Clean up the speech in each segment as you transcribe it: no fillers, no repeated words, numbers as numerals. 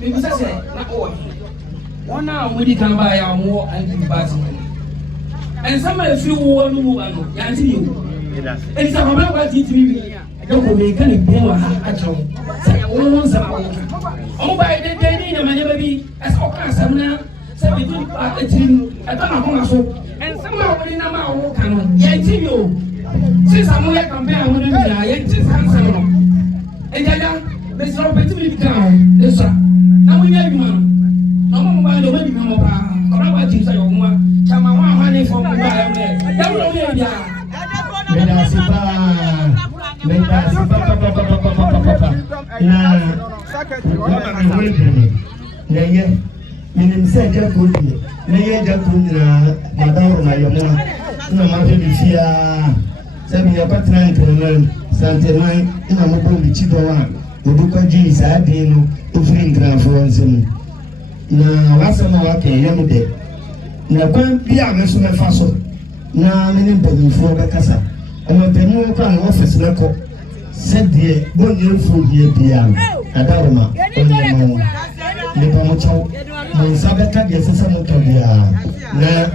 Maybe say na oh. One hour we can buy our more and give back. And some of you want to move on. Yanti you. And some of what it will. Don't make any bill at all. Say almost about. Oh, by the day, the man baby as all kinds of now. Say we do a team. I don't know so. And somehow we know our canon. Yanti you. Since I'm going to compare with you, Yanti handsome. And then there's no opportunity down. This now we have one. No one will be more about what you say. Come on, money from the na wasema wake yemude na kwan bia meso mefa so na mene mpanyifo bekasa omapanyi ko an office nako sedie bonye fodie bia adaroma onye mawo ne pa chaw mo sabeka de sesa mo to bia na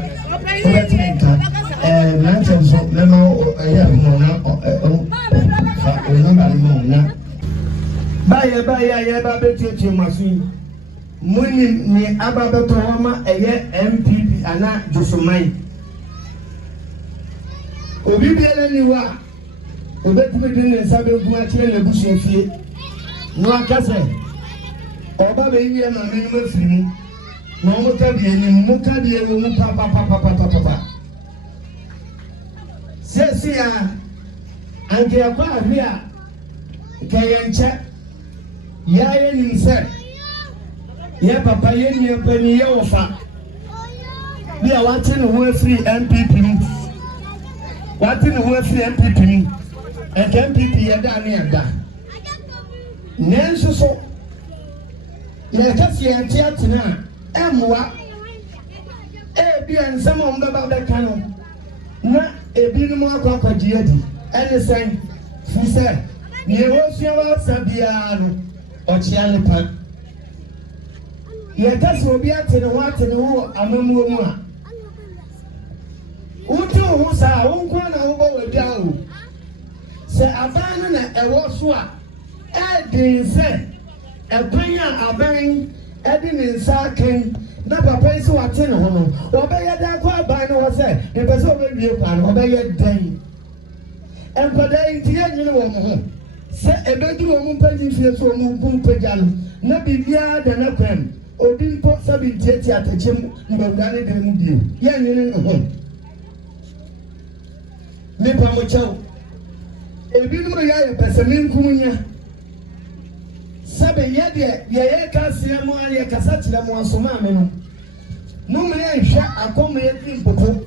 obetinka na ntenso mema ya mo na o number mo na baya ya ba betietie masu Muni ni ababeto homa eye MPP ana Josomai. Obi biele ni wa obetumi di ne nsabe gu akire na busu afie. No akase. Oba be yiye ma menu afiri. No mo ka bi eni mo ka bi ewo mu pa. Sesi a Agya Koo ahia kayenche ya ye ni nse. Ya papa ye ni empani ye wofa bia wate ne ho free MPP wate ne ho free MPP MPP ye da ne ada nenso so ye kasi ye tiatina emwa bia nsema o mbaba be kanu na ebi no akwa diadi ene sen fuse ne wo fia wa sabia no ochia ne pa ye kasi obi atene ho amamuo mu a utu ho sa wonko na wo bo wadua o se aban na ewo so a edin se ebanya aban edi ne nsa ken na papa isi watene ho no obeye da kwa aban no wo se e pese obewie kwa no obeye dan enkodai tie nyine wo ho se ebedu wo mu mpagi fie so mu mpagya no na bibia da na kwam obi mpo sabi tieti atachem mbangane de mu bio ye nyene ho me pa mo chaw ebi no ya ye pesemi nkumunya sabe ye de ye kasia mo ye kasa kire mo asoma me no me ye hwa akoma ye timpopo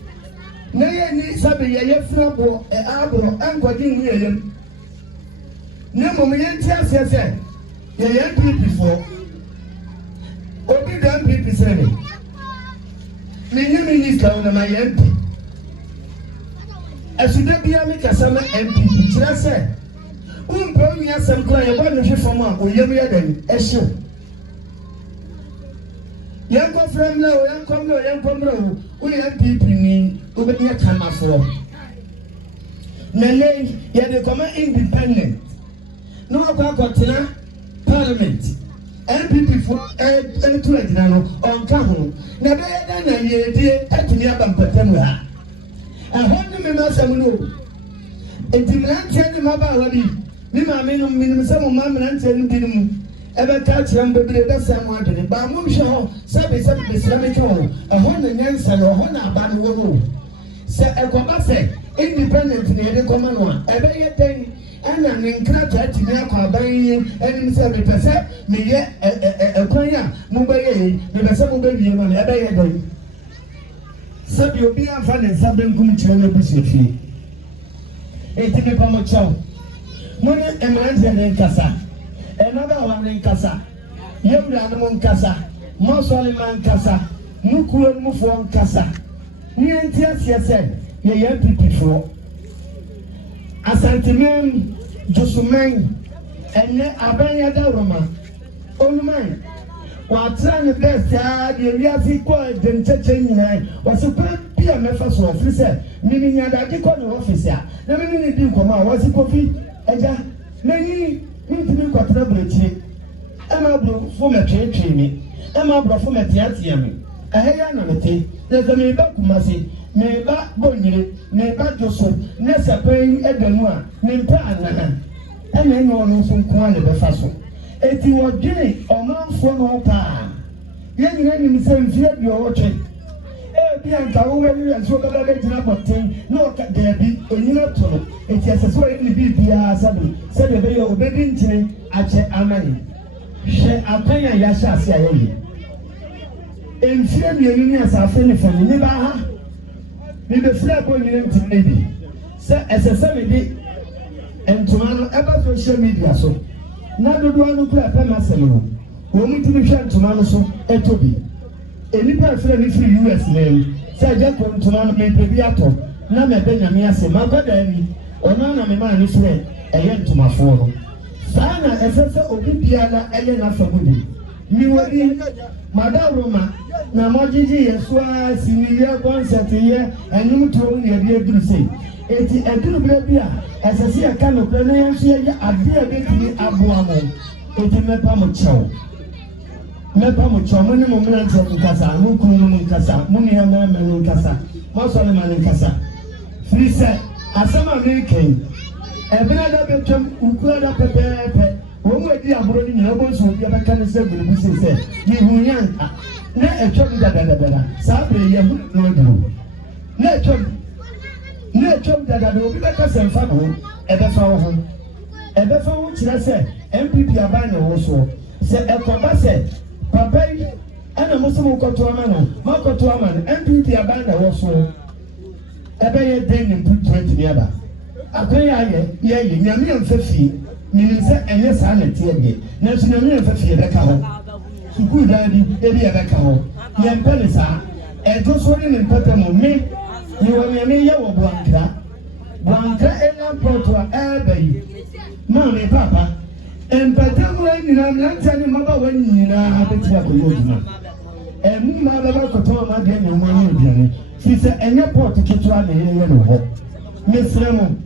na ye ni sabe ye frabo agro angodi mu ye yem na mo ye ntia se ye before Obi da MPP sene. Minye minister na ma MP. Asude bia me kasa na MPP kira se. Umpo mi asem kla ye ba no hwe fam a oyem ye dan ehye. Yanko frem na o yanko mro o MPP ni obi ye kamafo. Nene ye de koma independent. No akwa parliament. MPP for to edinano on kaho na be da na ye die atumi abampatam ha ahonu me ma sam no edimrantie ni maba wadi ni ma me no minimum sam ma mrantie ni binimu ebe ka chiam bebre da sam adene ba mo hwe ho sabe be sram twa ahonu nyansa no ahonu aba no wo se ekoba se independent ni ede koma no a ebe ye den ana ninkra tati na kwa ban enim se be pese me ye ekwanya mo be ye me pese mo be wie ma ebe ye dan se bi obi anfa ne sabe nkum kire na busefi enti me pa mo chaw mo ne emanze ne nkasa enaba wa ne nkasa yewra ne mo nkasa mo so ne man nkasa mu kuo mu fo nkasa ni enti asiese ye pipifo asantimem Josomai ene abanya da Roma 9 What's the best? We are equal than changing. Was a peer members of officer, meaning that I call the officer. The minute you come out was a coffee. Many need got trouble. Emma Blue from a training. Emma Blue from a theatre. A hayanity. There's a neighbor Kumasi, neighbor Bonnie, neighbor Joseph, Nessa paying Edenoa, neighbor Anna. And then one from Kwan the Faso. Eti wodwene omanfo no pa ye nyina ni se mfie bi owoche bi anka wo wani aso baba be jina boten no ka debi onyina to no eti aseso ye ni bibia sabe se be ye obedi ntire ache amani hwe apanya ya sha ase aye mfie mienu ni asafe ni fani ni ba ha ni be fira ko nyina ntire bi se esese me di entuma no eba social media so na dodo anu kula pema selo wo mu timi hwa ntoma no so etobi enipa afre ni free US name se aja ko ntoma no me pebi ato na me be nyame ase magoda ni ona na me ma ni free eye ntoma fo no sana efese obi bia na eye na famudi mi wodi madaroma na mojiji yeso asiniye concert ye enum to ni ade aduru sei eti eduru bia esese aka no kra na yenso ye ade abetini aboamo eti mepa mo chew mo ni mo mra nche nkasa mo kunu mo nkasa mo ni ama ma nkasa mo so le ma nkasa free say asama american ebena da betum ukura da pepepe wo mo edi aburo ni nyina bo so bi abaka ne se gulu bi se ni hunyanka na etwom da sa be ye hu no duro na etwom da obi beka se mfa no ebefa wo kire se MPP aba na wo so se ekoba se papa yi ana musumu koto amana makoto amana MPP aba na wo so ebe ye den ni put ni aba akwai ye nyame amfafi ni se enye sa na tie ye na so nyame amfafi beka ho sukuu dadi ebi beka ho ye mpele sa eto so ni mpete mo me ni wo nyame ye wo Blanca ena protwa ebe mama papa empatamu ni na mlantani maba wani na abetia ko yoduma emu ma baba ko to ma de nyamu ni obiane fi se enye port ketwa na ye no ho mesremo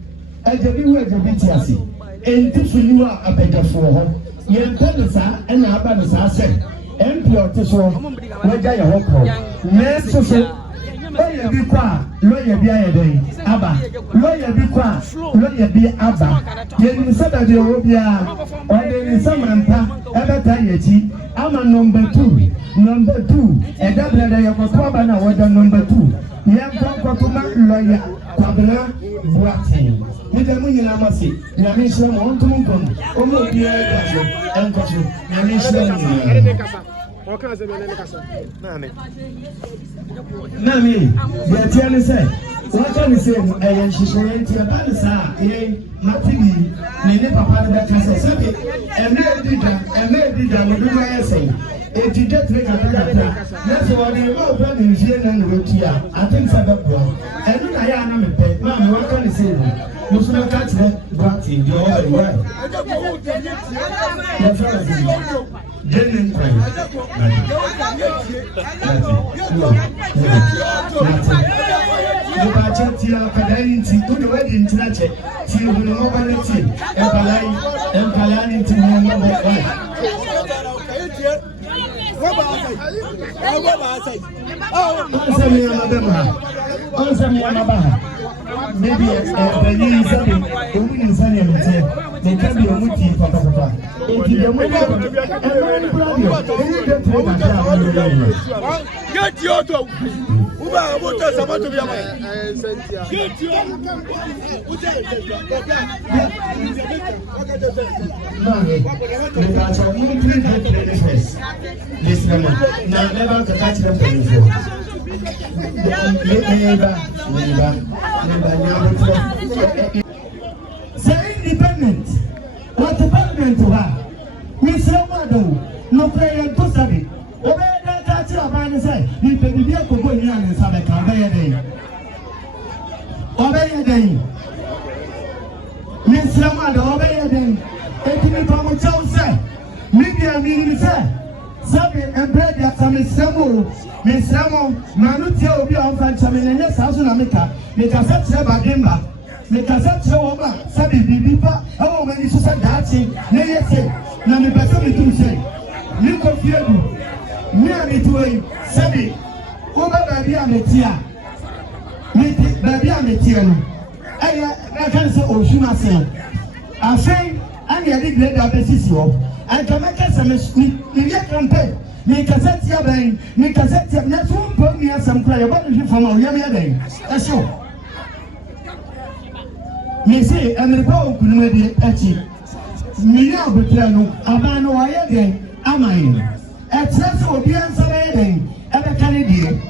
ajabi tiasi enti funiwa abedafo ho ye mpele sa ena aba no sa se empio to so waja ye ho ko ne so lawyer bi kwa lawyer bi ayede aba lawyer bi kwa lawyer bi aba ye ni sada de obia o de ni samanta ebeta yechi ama number 2 eda brada ye ko aba na woda number 2 ye ko tuma lawyer Kwabena Boateng ni de mu nyina masi na mi hye mo ntum nkom o mo bi enkoso na mi hye Nami, the Tiana said, what can you say? And she said, Tiana, Matini, Nene Papa, that can say, and maybe that will do my essay. If you get me, that's what you know, in Vienna and Rotia. I think Sabbath, and I am a pet. Mamma, what can you say? Muslim catch that, but in your own way. Genuine praise. You are chatting up a dining to the wedding to that till you know about it. And Palani to maybe the news of the women is only they can be a multi papa. If you don't get your dog. What does about to be a man? Get your now never to catch them before. Say independent. What the parliament to her? Miss Ramado, no prayer to study. Obey that touch of mine say, you can be a good young and Sabbath. Obey a day. Miss Ramado, obey a day. 18 from a child say, maybe I mean say, Sabi and bread that some is Miss Manu tell me on Fanchamin and yes, house in America, make a set Sabadimba, make a set Choma, Sabi Bibipa, oh, when you said that, nay, say, Nami Batumi to say, you confuse me and to a Sabi, over baby Ametia, baby Ametiano. I can't say, oh, she must say, I say, I'm a glad that this I can make a campaign. Make a set your brain, make a set your next one, put me some cry about you from our young day. That's sure. Me say, I'm the power of the Echi. Me now, but Abano, I again, am I? At last, will be answering, ever Canadian.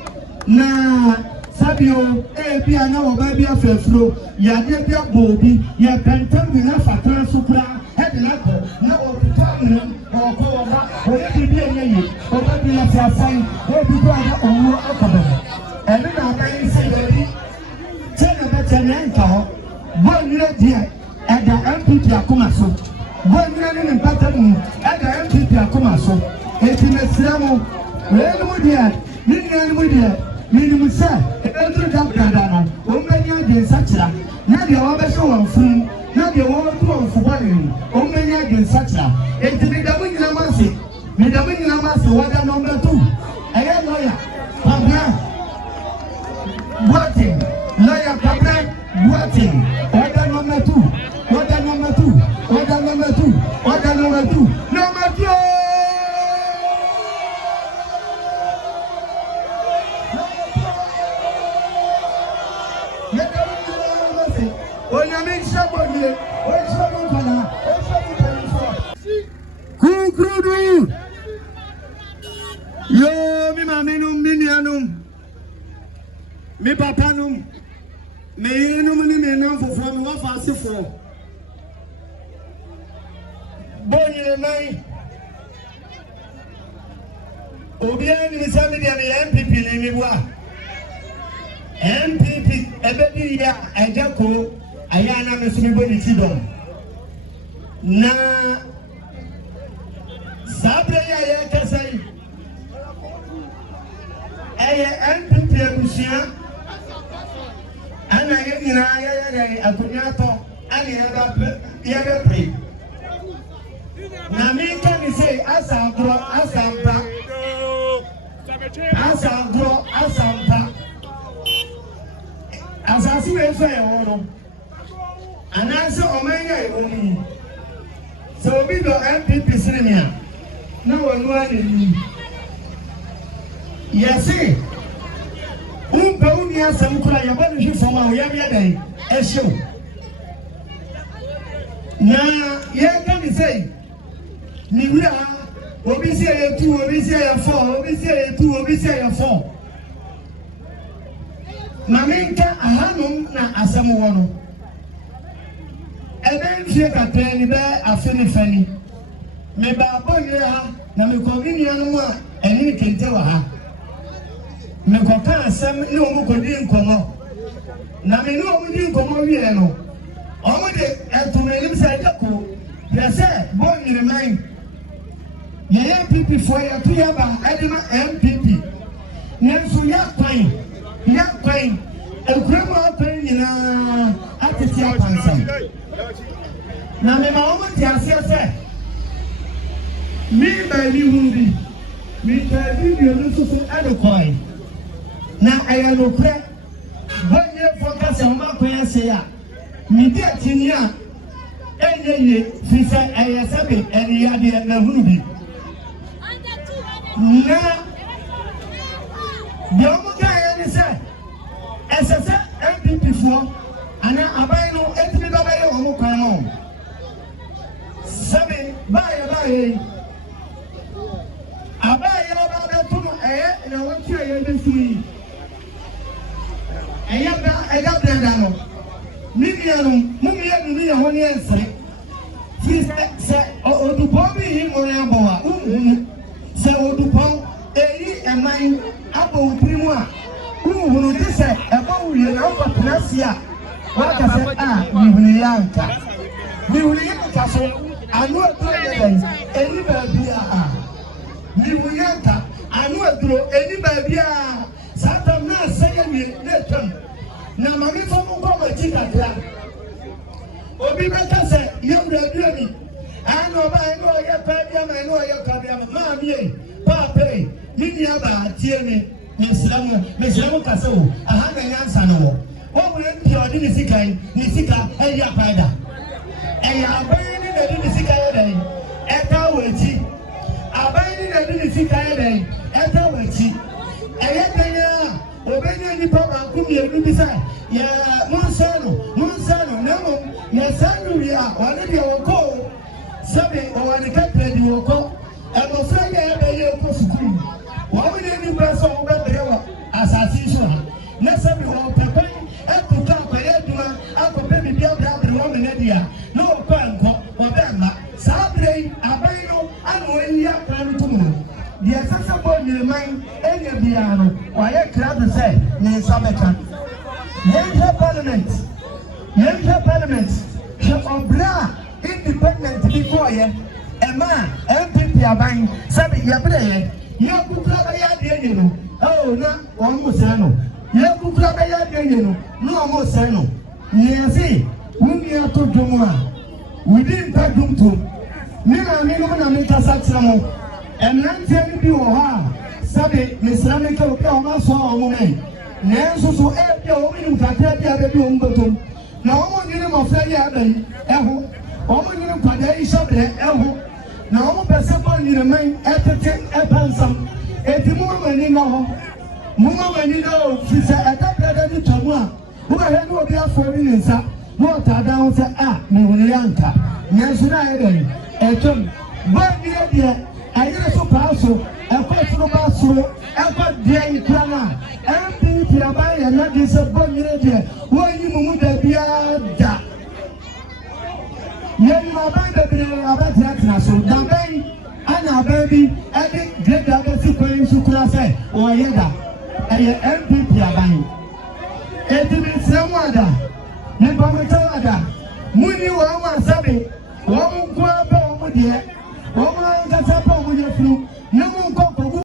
Now, Sabio, piano, baby of a flow, ya dear Bobby, ya pentam enough for Transupra, had enough, now of the time. Or whatever be a name, or what we have to find, or people are all alcohol. And then I say, tell about an anchor, 1 year dear, at the MPP Akumaso, 1 million in pattern at the MPP Akumaso. It's in a Slamo, well, would dear, Minion would dear, minimum sir, a elder Gradano, Omania de Sacha, not your other show on free. Now the war for one, only against such a. It's the Midway Namasi, Midway Namasi, what number 2. I am lawyer, Kwabena Boateng, lawyer Kwabena Boateng, order number 2, order number 2, order number 2, order number 2, number 2. Kukudu yo mi mamenum minianum mi papanum me yenum ni me nan fofo mi wa fa sefo bonye nai obi ani sami dia me MPP ni mi bua MPP ebedi ya Agya Koo ayana me so mi bodi ti dom na Sabre ya kasai MPP abusia ana yina ya akunyato ani ya pre na mi kan say asampa asasi we fa e woro anase omanya e woni so bi do MPP siremia na wonu ani yesi umpa uni asam kura ya banu hwi foma o yam ya dan e hyew na ye kan say ni wura obi say 2 obi say 4 obi say 2 obi say 4 maminka ahanum na asam wono ebe nfie katani be afini fani me ba bonye ha na me ko ni anu a eni kente wa ha me ko ka asam ni o mo ko di nkomo na me ni o mo di nkomo wi e no o mo de etumelim sa Agya Koo ya se bonye ne man ye MPP for ya tu ya ba edema MPP nso ya kwan ekrema pan nyina atete apansam na me ma o mo ti ase me by me hundi me by video no so adokoi na aya no pre bonye focus on ma kwen ase ya me di atini a enye fi se aya sabe eni ya de na hunu bi na de o mo ga ya ni se esese MPP fo ana abai no etimi do baye o mo kwan no sabe baye abaya ba tuno na wonti aye besu ega brenda no mimianu mumienu ni ho ni ense fi se odupo bi hi mo ya bo wa se odupo eyi eman abo uprimu a hunu di se ebo wuye na o patrasia wa ka se mi hunu yanka so anu otu eden eyi ba bi a bro eni baabia satam na aseye ni netam na mame fo mo ko ma jikakra obi beka se yewra biami ano ba eno ye pa bia ma eno ye ka bia ma mi papa ni aba tie ni mesramu kasa o aha na nyansa no o wo ndi odi ni sika eya paida eya abayi ni na di sika ya dai eta wechi abayi na di sika ya dai eta wechi eya tanya obenya ni papa kumi ebi bisa ya monsano namo ya sanu ya wale dia woko sabe o wale ka trade woko e mo fa ya be ye ko sukuru wa we ni person o be berewa asasi so na sabe o papa e to ka ko ye duma akọ be bia bere wo me na dia no ko anko o be ma sabre abai no ano elia kan to mu dia sasa bo ni man enya bia no wa ye kra de say ni sabeka Yenha Parliament, she obra independent before ye, a man, MPP Abang, Sabi Yabre, Yakukaya Deno, oh, no, almost Sano, Yakukaya Deno, no more Sano. Yes, we are to Jumwa, we didn't pack room to Nina Mingona Mika Saxamo, and Nancy Biwa, Sabi, Miss Ramiko, Kama, woman. Nanso so e o minum kakra bia be o mbotom na omo nyine mofra ya ban eho omo nyine kwada ishobre eho na omo pese bo nyine man etete epansam etimu mani na ho mumma mani na o fisa etapeda ni tomu a wo ba he no obi afo ni nsa no ta da ho se a me woni yanka nanso na e den etom ba ni e de ayere so pa so ekwa ba so ekwa de ikrana Abai and not disappointed. When you move the Biada, Yen Mabanda about that, so Dabay and our baby, I think great other sequence to class or Yeda, and your MPP Abai. It is Samada, Nepamata, Muni Wama Sabi, one Kwabena Boateng, one Kasapa with your flu.